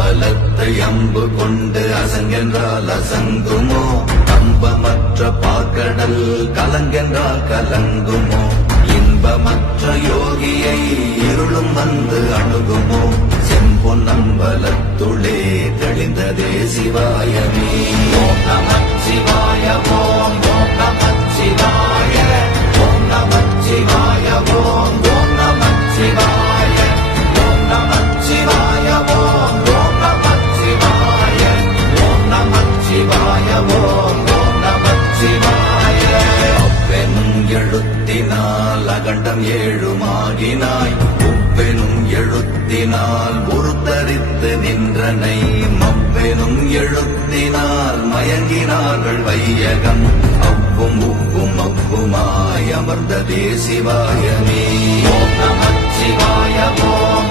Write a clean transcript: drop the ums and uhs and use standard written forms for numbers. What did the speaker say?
அம்பலத்தை அம்பு கொண்டு அசங்கென்றால் அசங்குமோ கம்பமற்ற பார்க்கடல் கலங்கென்றால் கலங்குமோ இன்பமற்ற யோகியை இருளும் வந்து அணுகுமோ செம்பொன்னம்பலத்துளே தெளிந்ததே சிவாயமே ஓம் நமச்சிவாய ஓம் ஓம் நமச்சிவாய ஓம் நமச்சிவாய ஓம் ஓம் நமச்சிவாய ஓம் நமச்சிவாய ஓம் ஓம் நமச்சிவாய ஓம் நமச்சிவாய ஓம் ஓம் நமச்சிவாய அப்பெனும் எழுத்தினால் அகண்டம் ஏழுமாகினாய் உப்பெனும் எழுத்தினால் உருத்தரித்து நின்றனை மப்பெனும் எழுத்தினால் மயங்கினார்கள் வையகம் அவ்வும் உப்பும் அவ்வுமாய் அமர்ந்ததே சிவாயமே ஓம் நமச்சிவாய ஓம்